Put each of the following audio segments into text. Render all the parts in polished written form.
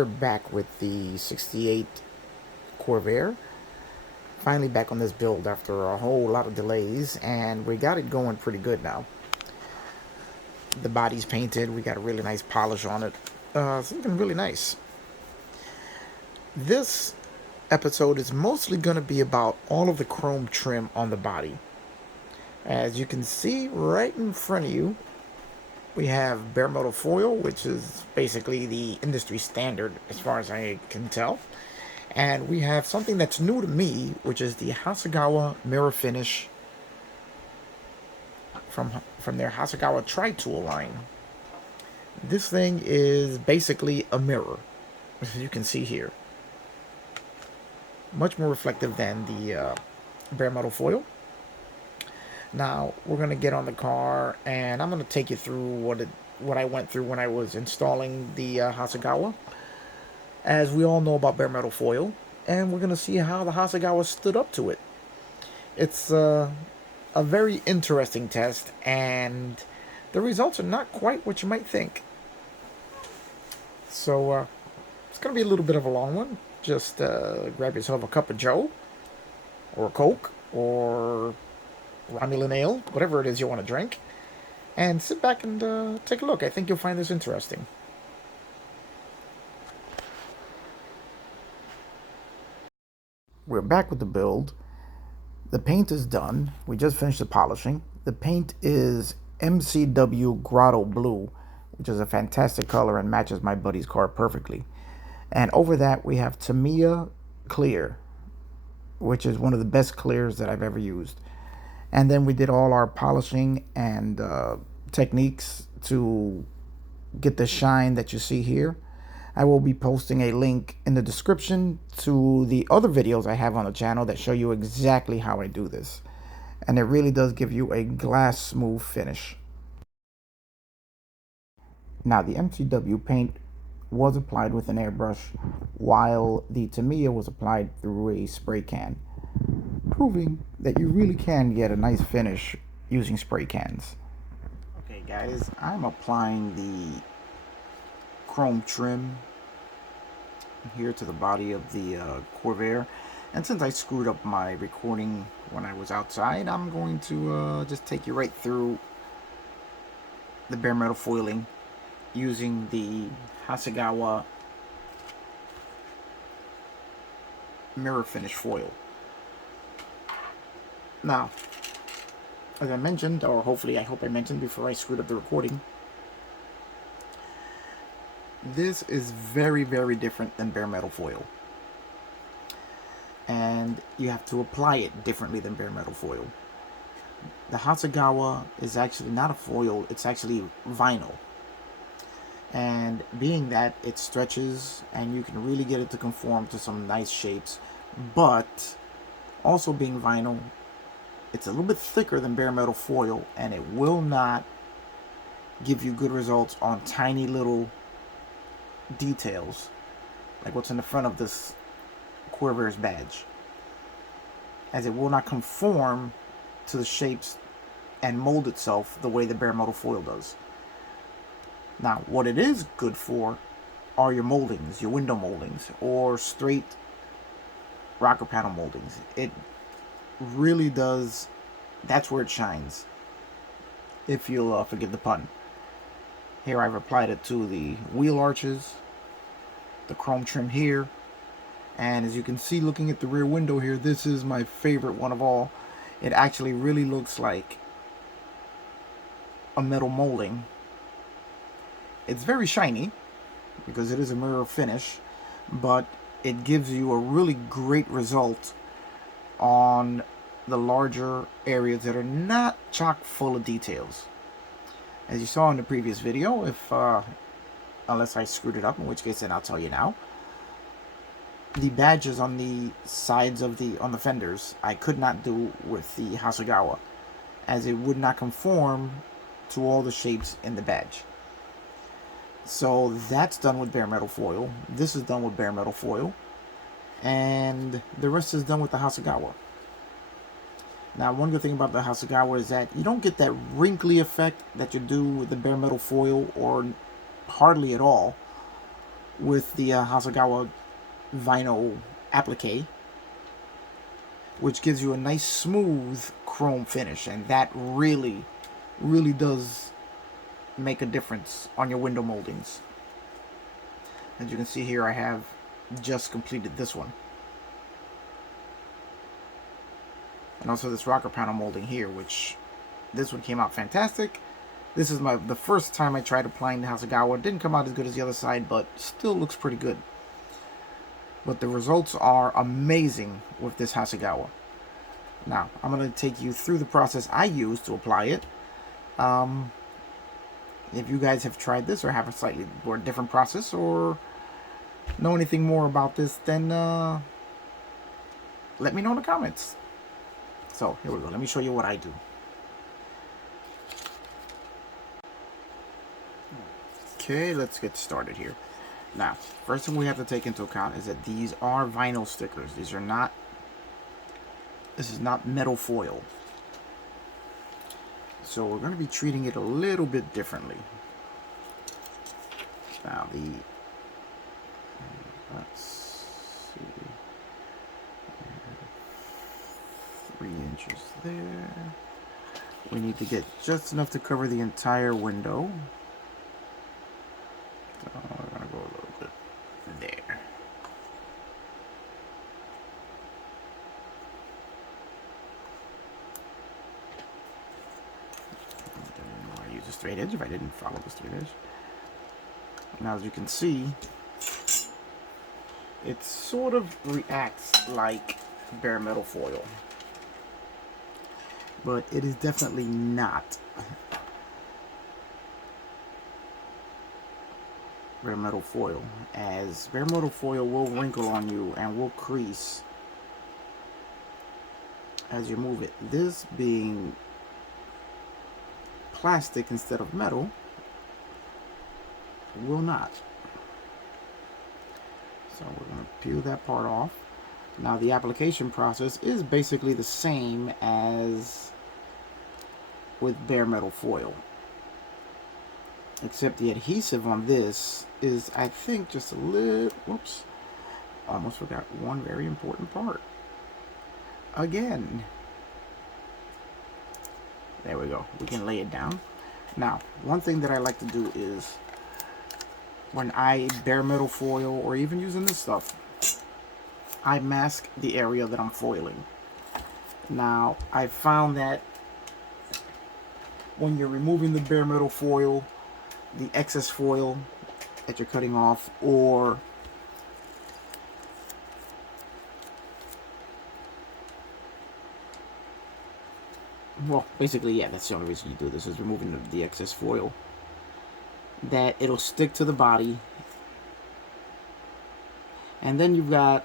we're back with the 68 Corvair. Finally back on this build after a whole lot of delays, and we got it going pretty good now. The body's painted, we got a really nice polish on it. It's looking really nice. This episode is mostly going to be about all of the chrome trim on the body. As you can see right in front of you, we have bare metal foil, which is basically the industry standard as far as I can tell. And we have something that's new to me, which is the Hasagawa mirror finish from their Hasagawa Tri-Tool line. This thing is basically a mirror, as you can see here. Much more reflective than the bare metal foil. Now, we're going to get on the car, and I'm going to take you through what I went through when I was installing the Hasagawa. As we all know about bare metal foil, and we're going to see how the Hasagawa stood up to it. It's a very interesting test, and the results are not quite what you might think. So, it's going to be a little bit of a long one. Just grab yourself a cup of Joe, or a Coke, or Romulan ale, whatever it is you want to drink, and sit back and take a look. I think you'll find this interesting. We're back with the build. The paint is done. We just finished the polishing. The paint is MCW Grotto Blue, which is a fantastic color and matches my buddy's car perfectly. And over that, we have Tamiya Clear, which is one of the best clears that I've ever used. And then we did all our polishing and techniques to get the shine that you see here. I will be posting a link in the description to the other videos I have on the channel that show you exactly how I do this. And it really does give you a glass smooth finish. Now, the MCW paint was applied with an airbrush, while the Tamiya was applied through a spray can, proving that you really can get a nice finish using spray cans. Okay guys, I'm applying the chrome trim here to the body of the Corvair, and since I screwed up my recording when I was outside, I'm going to just take you right through the bare metal foiling using the Hasagawa mirror finish foil. Now, as I mentioned, or hopefully I hope I mentioned before I screwed up the recording, this is very, very different than bare metal foil. And you have to apply it differently than bare metal foil. The Hasagawa is actually not a foil, it's actually vinyl. And being that it stretches and you can really get it to conform to some nice shapes, but also being vinyl, it's a little bit thicker than bare metal foil, and it will not give you good results on tiny little details like what's in the front of this Corvair's badge, as it will not conform to the shapes and mold itself the way the bare metal foil does. Now, what it is good for are your moldings, your window moldings, or straight rocker panel moldings. It really does, that's where it shines, if you'll forgive the pun. Here I've applied it to the wheel arches, the chrome trim here, and as you can see looking at the rear window here, this is my favorite one of all. It actually really looks like a metal molding. It's very shiny because it is a mirror finish, but it gives you a really great result on the larger areas that are not chock full of details. As you saw in the previous video, if unless I screwed it up, in which case then I'll tell you now, the badges on the sides of on the fenders I could not do with the Hasagawa, as it would not conform to all the shapes in the badge. So that's done with bare metal foil. This is done with bare metal foil, and the rest is done with the Hasagawa. Now, one good thing about the Hasagawa is that you don't get that wrinkly effect that you do with the bare metal foil, or hardly at all, with the Hasagawa vinyl applique, which gives you a nice smooth chrome finish, and that really does make a difference on your window moldings. As you can see here, I have just completed this one. And also this rocker panel molding here, which this one came out fantastic. This is the first time I tried applying the Hasagawa. It didn't come out as good as the other side, but still looks pretty good. But the results are amazing with this Hasagawa. Now, I'm going to take you through the process I use to apply it. If you guys have tried this or have a slightly more different process or know anything more about this, then let me know in the comments. So, here we go. Let me show you what I do. Okay, let's get started here. Now, first thing we have to take into account is that these are vinyl stickers. This is not metal foil. So we're going to be treating it a little bit differently. Now let's see, 3 inches there. We need to get just enough to cover the entire window. So we're going to go a little bit there. I use a straight edge if I didn't follow the straight edge. Now, as you can see, it sort of reacts like bare metal foil, but it is definitely not bare metal foil, as bare metal foil will wrinkle on you and will crease as you move it. This being plastic instead of metal will not. So we're going to peel that part off. Now the application process is basically the same as with bare metal foil, except the adhesive on this is, I think, just a little, whoops, almost forgot one very important part. Again, there we go. We can lay it down. Now, one thing that I like to do is, when I bare metal foil, or even using this stuff, I mask the area that I'm foiling. Now, I found that when you're removing the bare metal foil, the excess foil that you're cutting off, or well, basically, yeah, that's the only reason you do this, is removing the excess foil, that it'll stick to the body, and then you've got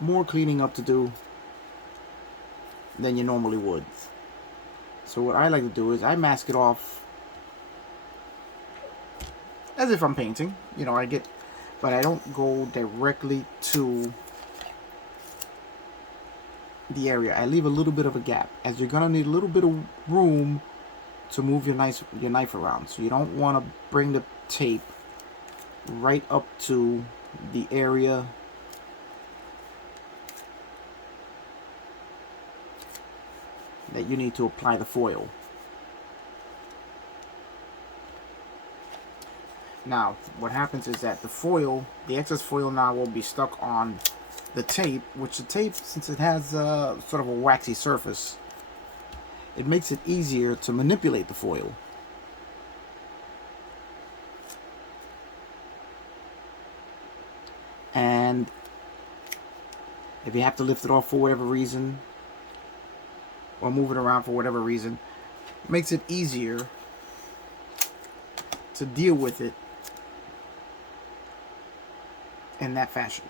more cleaning up to do than you normally would. So what I like to do is I mask it off as if I'm painting. You know, but I don't go directly to the area. I leave a little bit of a gap, as you're gonna need a little bit of room to move your knife around. So you don't want to bring the tape right up to the area that you need to apply the foil. Now, what happens is that the excess foil now will be stuck on the tape, which the tape, since it has sort of a waxy surface, it makes it easier to manipulate the foil. And if you have to lift it off for whatever reason, or move it around for whatever reason, it makes it easier to deal with it in that fashion.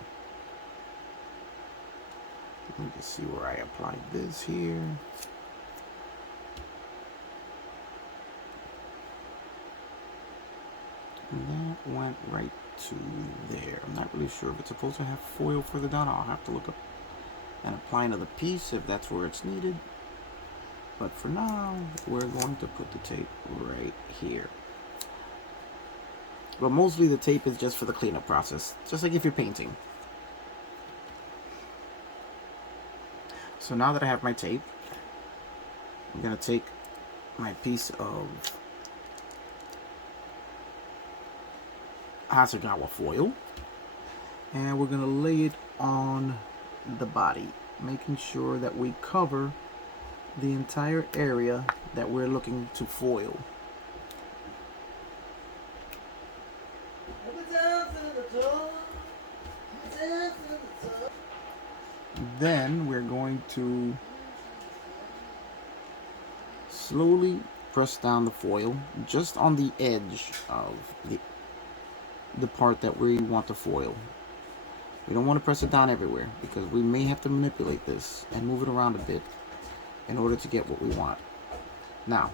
Let me just see where I applied this here. And that went right to there. I'm not really sure if it's supposed to have foil further down. I'll have to look up and apply another piece if that's where it's needed. But for now, we're going to put the tape right here. But mostly the tape is just for the cleanup process, just like if you're painting. So now that I have my tape, I'm going to take my piece of Hasagawa foil, and we're going to lay it on the body, making sure that we cover the entire area that we're looking to foil. Then we're going to slowly press down the foil just on the edge of the part that we want to foil. We don't want to press it down everywhere because we may have to manipulate this and move it around a bit in order to get what we want. Now,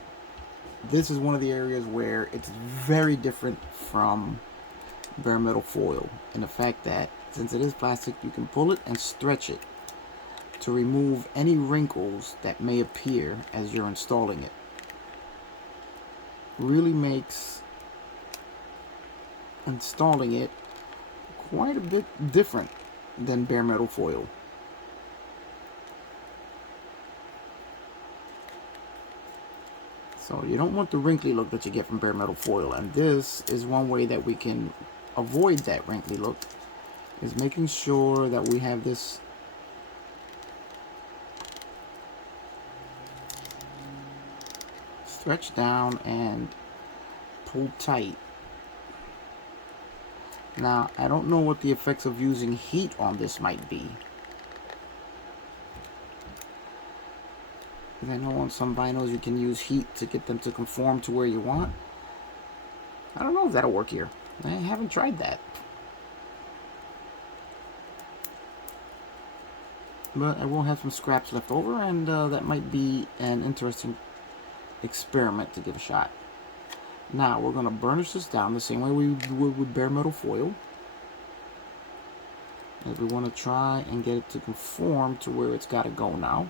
this is one of the areas where it's very different from bare metal foil in the fact that since it is plastic, you can pull it and stretch it to remove any wrinkles that may appear as you're installing it. Really makes installing it quite a bit different than bare metal foil. So you don't want the wrinkly look that you get from bare metal foil, and this is one way that we can avoid that wrinkly look, is making sure that we have this stretched down and pulled tight. Now, I don't know what the effects of using heat on this might be. I know on some vinyls you can use heat to get them to conform to where you want. I don't know if that'll work here. I haven't tried that. But I will have some scraps left over, and that might be an interesting experiment to give a shot. Now we're going to burnish this down the same way we would with bare metal foil. And we want to try and get it to conform to where it's got to go now.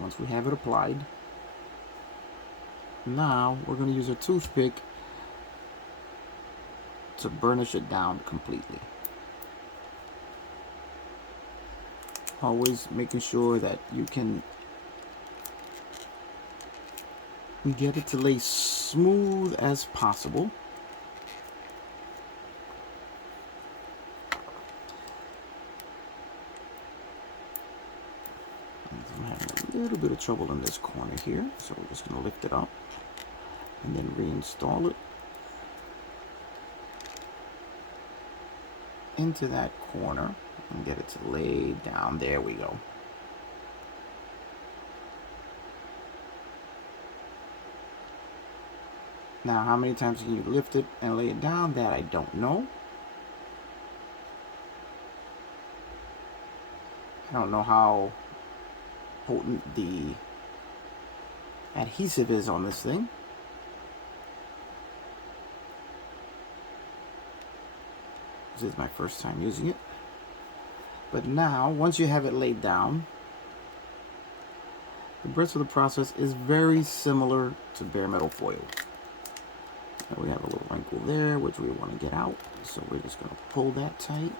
Once we have it applied, now we're going to use a toothpick to burnish it down completely. Always making sure that you can get it to lay smooth as possible. I'm having a little bit of trouble in this corner here, so we're just going to lift it up and then reinstall it into that corner and get it to lay down. There we go. Now, how many times can you lift it and lay it down? That I don't know. I don't know how potent the adhesive is on this thing. This is my first time using it. But now, once you have it laid down, the rest of the process is very similar to bare metal foil. And we have a little wrinkle there, which we want to get out. So we're just going to pull that tight.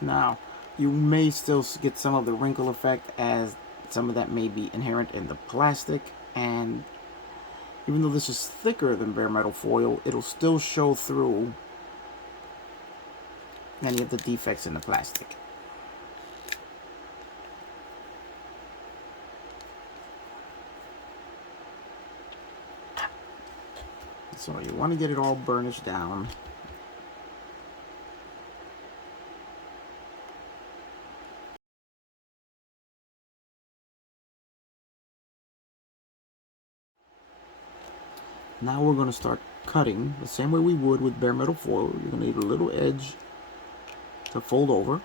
Now, you may still get some of the wrinkle effect, as some of that may be inherent in the plastic, and even though this is thicker than bare metal foil, it'll still show through any of the defects in the plastic. So you want to get it all burnished down. Now we're going to start cutting the same way we would with bare metal foil. You're going to need a little edge to fold over.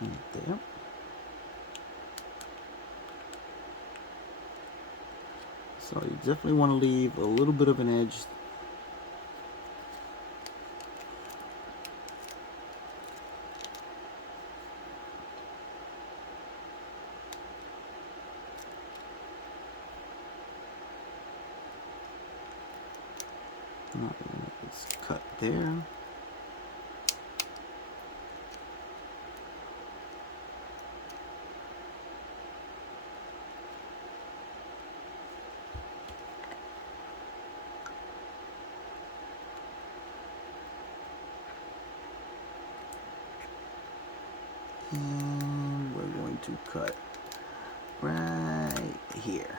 And there. So you definitely want to leave a little bit of an edge. Let's cut there. And we're going to cut right here.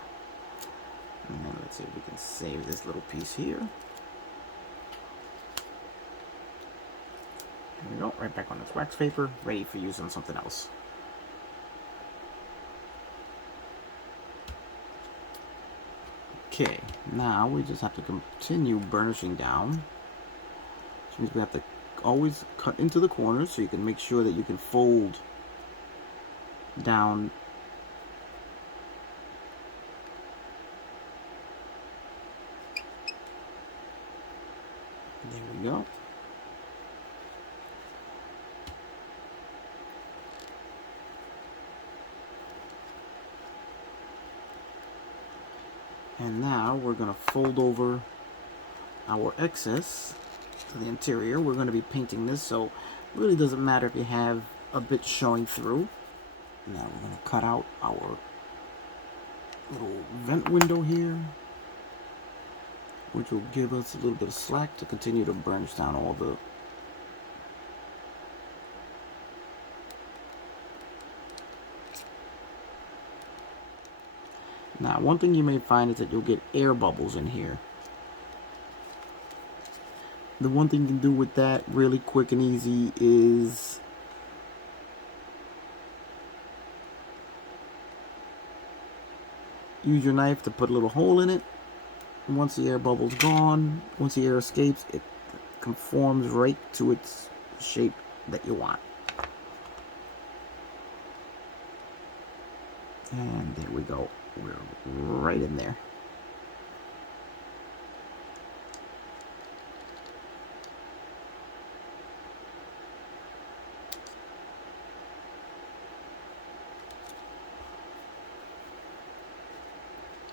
And let's see if we can save this little piece here. There we go, right back on this wax paper, ready for use on something else. Okay, now we just have to continue burnishing down. Which means we have to always cut into the corners so you can make sure that you can fold down. There we go. And now we're going to fold over our excess to the interior. We're going to be painting this, so it really doesn't matter if you have a bit showing through. Now we're going to cut out our little vent window here, which will give us a little bit of slack to continue to burnish down all the Now, one thing you may find is that you'll get air bubbles in here. The one thing you can do with that really quick and easy is use your knife to put a little hole in it. And once the air bubble's gone, once the air escapes, it conforms right to its shape that you want. And there we go. We're right in there.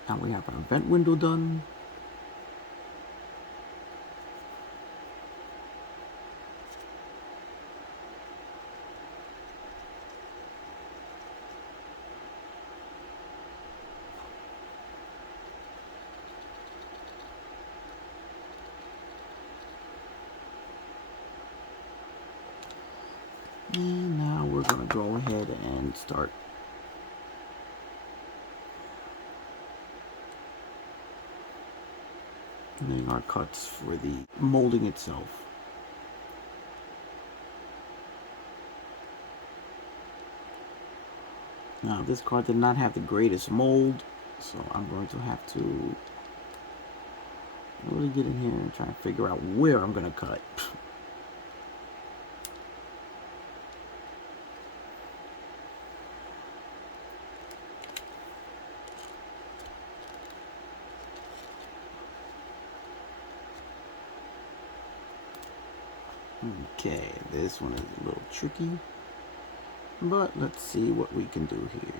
Now we have our vent window done. And now we're going to go ahead and start making our cuts for the molding itself. Now this card did not have the greatest mold, so I'm going to have to really get in here and try to figure out where I'm going to cut. Okay, this one is a little tricky, but let's see what we can do here.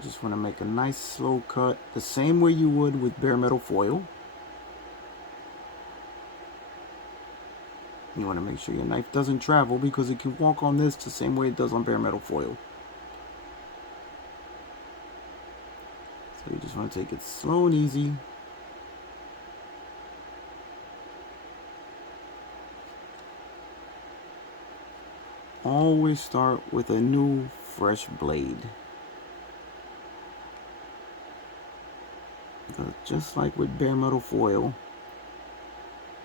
Just want to make a nice slow cut, the same way you would with bare metal foil. You want to make sure your knife doesn't travel because it can walk on this the same way it does on bare metal foil. So you just want to take it slow and easy. Always start with a new, fresh blade. Because just like with bare metal foil,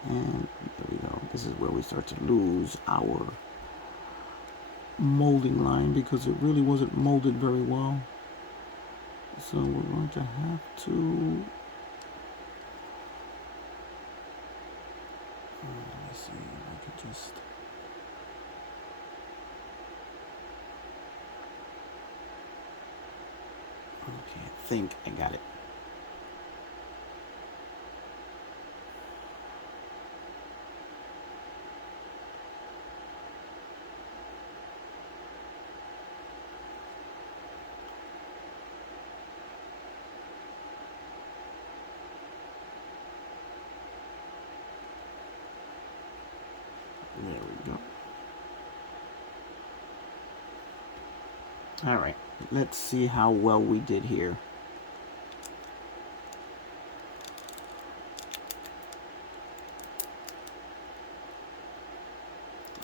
and there we go, this is where we start to lose our molding line because it really wasn't molded very well. So we're going to have to, let me see if I can just, think I got it. There we go. All right, let's see how well we did here.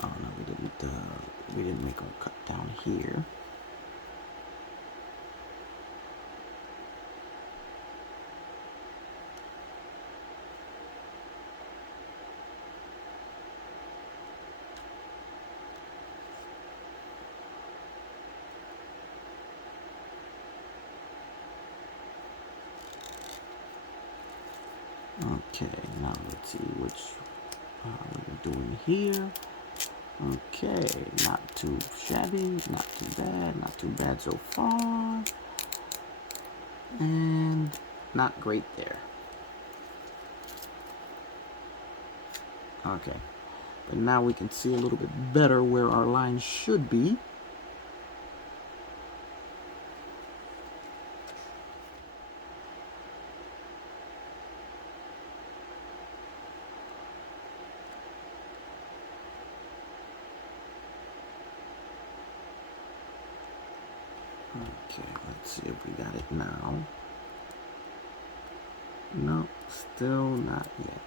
Oh no, we didn't make a cut down here. Okay, now let's see which we're doing here. Okay, not too shabby, not too bad so far, and not great there. Okay, but now we can see a little bit better where our lines should be. Okay, let's see if we got it now. No, still not yet.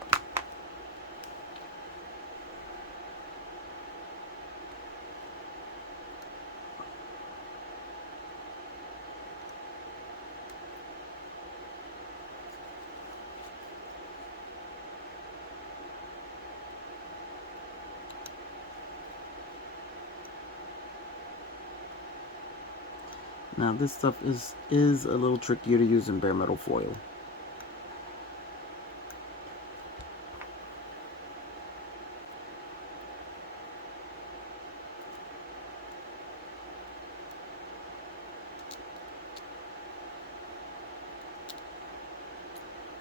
Now this stuff is a little trickier to use in bare metal foil.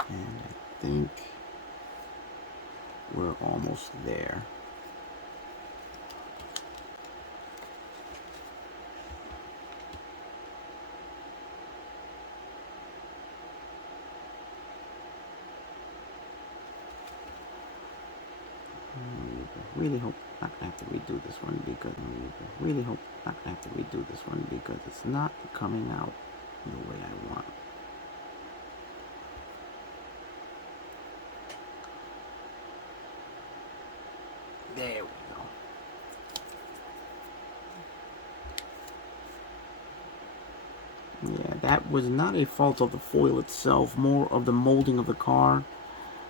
And I think we're almost there. Really hope not gonna have to redo this one because really hope not gonna have to redo this one because it's not coming out the way I want. There we go. Yeah, that was not a fault of the foil itself, more of the molding of the car,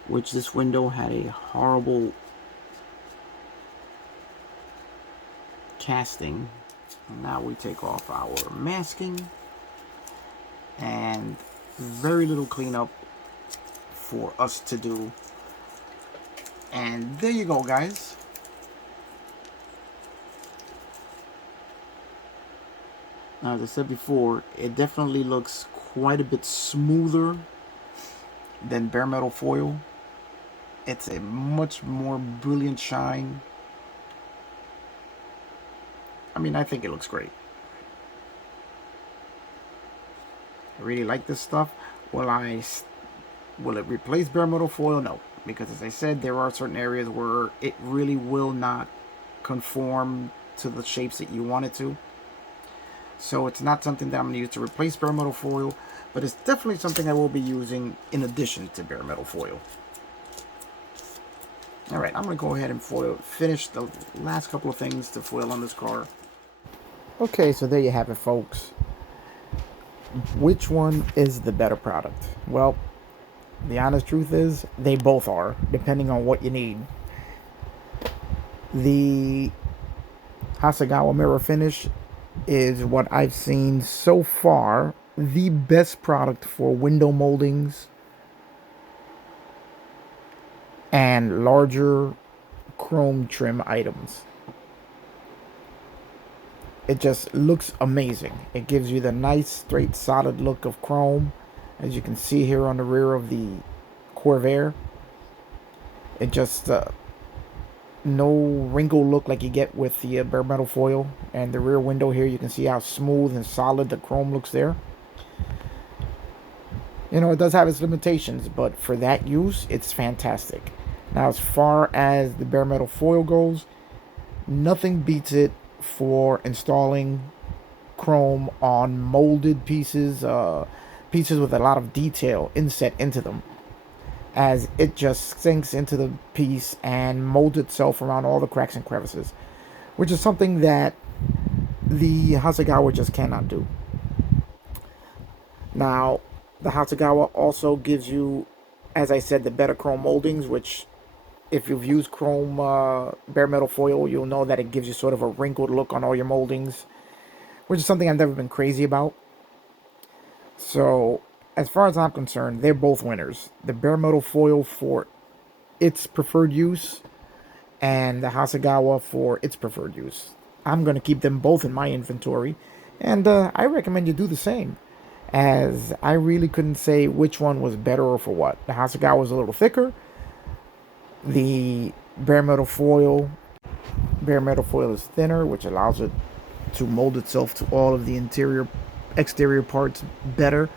which this window had a horrible casting. Now we take off our masking and very little cleanup for us to do. And there you go, guys. Now, as I said before, it definitely looks quite a bit smoother than bare metal foil. It's a much more brilliant shine. I mean, I think it looks great. I really like this stuff. Will it replace bare metal foil? No, because as I said, there are certain areas where it really will not conform to the shapes that you want it to. So it's not something that I'm going to use to replace bare metal foil, but it's definitely something I will be using in addition to bare metal foil. Alright, I'm going to go ahead and finish the last couple of things to foil on this car. Okay, so there you have it, folks. Which one is the better product? Well, the honest truth is, they both are, depending on what you need. The Hasagawa mirror finish is what I've seen so far the best product for window moldings and larger chrome trim items. it just looks amazing. It gives you the nice, straight, solid look of chrome, as you can see here on the rear of the Corvair. It just no wrinkle look like you get with the bare metal foil. And the rear window here, you can see how smooth and solid the chrome looks there. You know, it does have its limitations, but for that use, it's fantastic. Now, as far as the bare metal foil goes, nothing beats it for installing chrome on molded pieces, pieces with a lot of detail inset into them, as it just sinks into the piece and molds itself around all the cracks and crevices, which is something that the Hasagawa just cannot do. Now, the Hasagawa also gives you, as I said, the better chrome moldings, which if you've used chrome bare metal foil, you'll know that it gives you sort of a wrinkled look on all your moldings, which is something I've never been crazy about. So, as far as I'm concerned, they're both winners. The bare metal foil for its preferred use, and the Hasagawa for its preferred use. I'm going to keep them both in my inventory, and I recommend you do the same, as I really couldn't say which one was better or for what. The Hasagawa was a little thicker. The bare metal foil is thinner, which allows it to mold itself to all of the exterior parts better.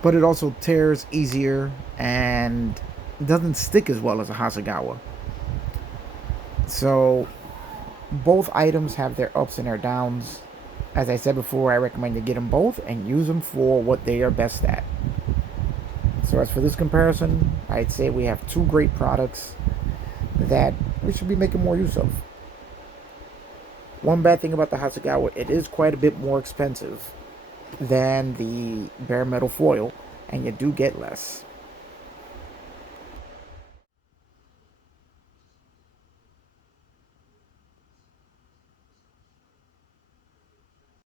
But it also tears easier and doesn't stick as well as a Hasagawa. So both items have their ups and their downs. As I said before, I recommend you get them both and use them for what they are best at. So as for this comparison, I'd say we have two great products that we should be making more use of. One bad thing about the Hasagawa, it is quite a bit more expensive than the bare metal foil, and you do get less.